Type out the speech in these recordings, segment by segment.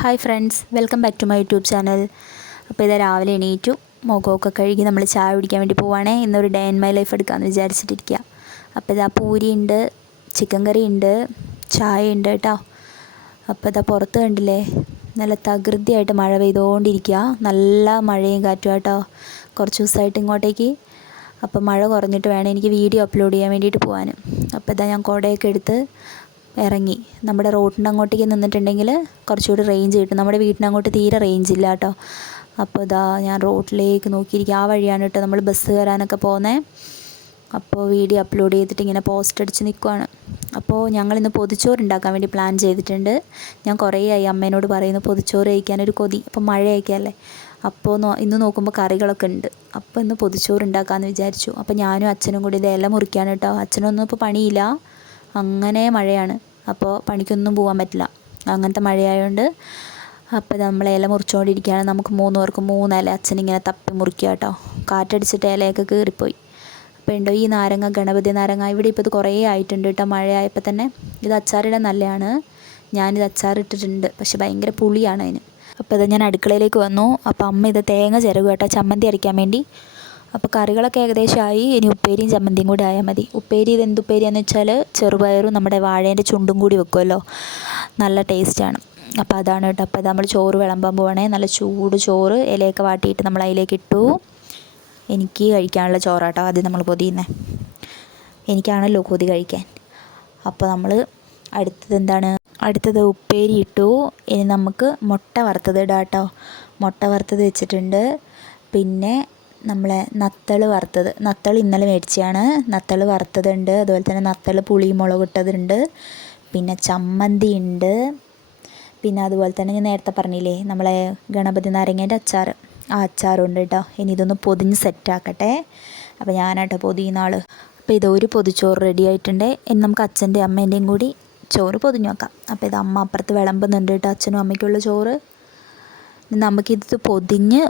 Hi friends, welcome back to my YouTube channel. അപ്പോൾ ഇതാ രാവിലെ എണീറ്റു, മുഖമൊക്കെ കഴുകി നമ്മൾ ചായ കുടിക്കാൻ വേണ്ടി പോവുകയാണേ. ഇന്നൊരു ഡേ ഇൻ മൈ ലൈഫ് എടുക്കാമെന്ന് വിചാരിച്ചിട്ടിരിക്കുക. അപ്പോൾ ഇതാ പൂരിയുണ്ട്, ചിക്കൻ കറി ഉണ്ട്, ചായ ഉണ്ട് കേട്ടോ. അപ്പോൾ ഇതാ പുറത്ത് കണ്ടില്ലേ, നല്ല തകൃതിയായിട്ട് മഴ പെയ്തുകൊണ്ടിരിക്കുക. നല്ല മഴയും കാറ്റും കേട്ടോ കുറച്ച് ദിവസമായിട്ട് ഇങ്ങോട്ടേക്ക്. അപ്പോൾ മഴ കുറഞ്ഞിട്ട് വേണം എനിക്ക് വീഡിയോ അപ്ലോഡ് ചെയ്യാൻ വേണ്ടിയിട്ട് പോകാൻ. അപ്പോൾ ഇതാ ഞാൻ കുടയൊക്കെ എടുത്ത് ഇറങ്ങി. നമ്മുടെ റോഡിൻ്റെ അങ്ങോട്ടേക്ക് നിന്നിട്ടുണ്ടെങ്കിൽ കുറച്ചുകൂടി റേഞ്ച് കിട്ടും. നമ്മുടെ വീട്ടിനങ്ങോട്ട് തീരെ റേഞ്ച് ഇല്ല കേട്ടോ. അപ്പോൾ ഇതാ ഞാൻ റോഡിലേക്ക് നോക്കിയിരിക്കുക. ആ വഴിയാണ് കേട്ടോ നമ്മൾ ബസ് കയറാനൊക്കെ പോകുന്നത്. അപ്പോൾ വീഡിയോ അപ്ലോഡ് ചെയ്തിട്ട് ഇങ്ങനെ പോസ്റ്റ് അടിച്ച് നിൽക്കുവാണ്. അപ്പോൾ ഞങ്ങളിന്ന് പൊതിച്ചോറ് ഉണ്ടാക്കാൻ വേണ്ടി പ്ലാൻ ചെയ്തിട്ടുണ്ട്. ഞാൻ കുറേ ആയി അമ്മേനോട് പറയുന്നു പൊതിച്ചോറ് കഴിക്കാനൊരു കൊതി. അപ്പോൾ മഴയൊക്കെ അല്ലേ. അപ്പോൾ ഇന്ന് നോക്കുമ്പോൾ കറികളൊക്കെ ഉണ്ട്. അപ്പോൾ ഇന്ന് പൊതിച്ചോറ് ഉണ്ടാക്കാമെന്ന് വിചാരിച്ചു. അപ്പോൾ ഞാനും അച്ഛനും കൂടി ഇത് ഇല മുറിക്കാണ് കേട്ടോ. അച്ഛനൊന്നും ഇപ്പോൾ പണിയില്ല, അങ്ങനെ മഴയാണ്. അപ്പോൾ പണിക്കൊന്നും പോകാൻ പറ്റില്ല, അങ്ങനത്തെ മഴയായതുകൊണ്ട്. അപ്പോൾ നമ്മൾ ഇല മുറിച്ചുകൊണ്ടിരിക്കുകയാണ്. നമുക്ക് 3 പേർക്ക് 3 ഇല അച്ഛനിങ്ങനെ തപ്പി മുറിക്കുക കേട്ടോ. കാറ്റടിച്ചിട്ട് ഇലയൊക്കെ കീറിപ്പോയി. അപ്പോൾ ഉണ്ടോ ഈ നാരങ്ങ, ഗണപതി നാരങ്ങ, ഇവിടെ ഇപ്പോൾ ഇത് കുറേ ആയിട്ടുണ്ട് കേട്ടോ മഴയായപ്പോൾ തന്നെ. ഇത് അച്ചാറിടാൻ നല്ലതാണ്. ഞാനിത് അച്ചാറിട്ടിട്ടുണ്ട്, പക്ഷെ ഭയങ്കര പുളിയാണ് അതിന്. അപ്പോൾ ഇത് ഞാൻ അടുക്കളയിലേക്ക് വന്നു. അപ്പോൾ അമ്മ ഇത് തേങ്ങ ചിരകും കേട്ടോ, ചമ്മന്തി അരയ്ക്കാൻ വേണ്ടി. അപ്പോൾ കറികളൊക്കെ ഏകദേശമായി. ഇനി ഉപ്പേരിയും ചമ്മന്തിയും കൂടി ആയാൽ മതി. ഉപ്പേരി ഇത് എന്തുപ്പേരിയാണെന്ന് വെച്ചാൽ ചെറുപയറും നമ്മുടെ വാഴേൻ്റെ ചുണ്ടും കൂടി വെക്കുമല്ലോ, നല്ല ടേസ്റ്റാണ്. അപ്പോൾ അതാണ് കേട്ടോ. അപ്പോൾ നമ്മൾ ചോറ് വിളമ്പാൻ പോകണേ. നല്ല ചൂട് ചോറ് ഇലയൊക്കെ വാട്ടിയിട്ട് നമ്മൾ അതിലേക്ക് ഇട്ടു. എനിക്ക് കഴിക്കാനുള്ള ചോറാട്ടോ ആദ്യം നമ്മൾ പൊതിയുന്നത്. എനിക്കാണല്ലോ കൊതി കഴിക്കാൻ. അപ്പോൾ നമ്മൾ അടുത്തത് ഉപ്പേരി ഇട്ടു. ഇനി നമുക്ക് മുട്ട വറുത്തത് ഇടാം കേട്ടോ. മുട്ട വറുത്തത് വെച്ചിട്ടുണ്ട്. പിന്നെ നമ്മളെ നത്തൾ വറുത്തത്, നത്തൾ ഇന്നലെ മേടിച്ചതാണ്. നത്തൾ വറുത്തതുണ്ട്, അതുപോലെ തന്നെ നത്തൾ പുളി മുളക് ഇട്ടതുണ്ട്, പിന്നെ ചമ്മന്തി ഉണ്ട്, പിന്നെ അതുപോലെ തന്നെ ഞാൻ നേരത്തെ പറഞ്ഞില്ലേ നമ്മളെ ഗണപതി നാരങ്ങേൻ്റെ അച്ചാർ, ആ അച്ചാറുണ്ട് കേട്ടോ. ഇനി ഇതൊന്ന് പൊതിഞ്ഞ് സെറ്റാക്കട്ടെ. അപ്പോൾ ഞാനാട്ടോ പൊതിയുന്ന ആൾ. അപ്പോൾ ഇതൊരു പൊതിച്ചോറ് റെഡി ആയിട്ടുണ്ട്. ഇനി നമുക്ക് അച്ഛൻ്റെയും അമ്മേൻ്റെയും കൂടി ചോറ് പൊതിഞ്ഞ് വെക്കാം. അപ്പോൾ ഇത് അമ്മ അപ്പുറത്ത് വിളമ്പുന്നുണ്ട് കേട്ടോ, അച്ഛനും അമ്മയ്ക്കുള്ള ചോറ്. നമുക്കിത് പൊതിഞ്ഞ്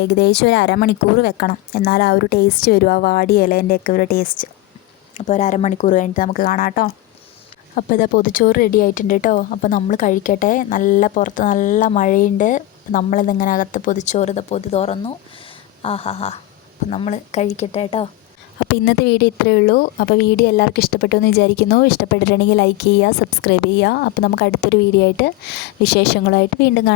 ഏകദേശം ഒരു അരമണിക്കൂർ വെക്കണം, എന്നാൽ ആ ഒരു ടേസ്റ്റ് വരും, ആ വാടിയ ഇലേൻ്റെയൊക്കെ ഒരു ടേസ്റ്റ്. അപ്പോൾ ഒരു അരമണിക്കൂർ കഴിഞ്ഞിട്ട് നമുക്ക് കാണാം കേട്ടോ. അപ്പോൾ ഇതാ പൊതിച്ചോറ് റെഡി ആയിട്ടുണ്ട് കേട്ടോ. അപ്പോൾ നമ്മൾ കഴിക്കട്ടെ. പുറത്ത് നല്ല മഴയുണ്ട്. നമ്മളിതിങ്ങനെ അകത്ത് പൊതിച്ചോറ് പൊതി തുറന്നു. ആഹാ. അപ്പോൾ നമ്മൾ കഴിക്കട്ടെ കേട്ടോ. അപ്പോൾ ഇന്നത്തെ വീഡിയോ ഇത്രയേ ഉള്ളൂ. അപ്പോൾ വീഡിയോ എല്ലാവർക്കും ഇഷ്ടപ്പെട്ടു എന്ന് വിചാരിക്കുന്നു. ഇഷ്ടപ്പെട്ടിട്ടുണ്ടെങ്കിൽ ലൈക്ക് ചെയ്യുക, സബ്സ്ക്രൈബ് ചെയ്യുക. അപ്പോൾ നമുക്ക് അടുത്തൊരു വീഡിയോ ആയിട്ട് വിശേഷങ്ങളായിട്ട് വീണ്ടും കാണാം.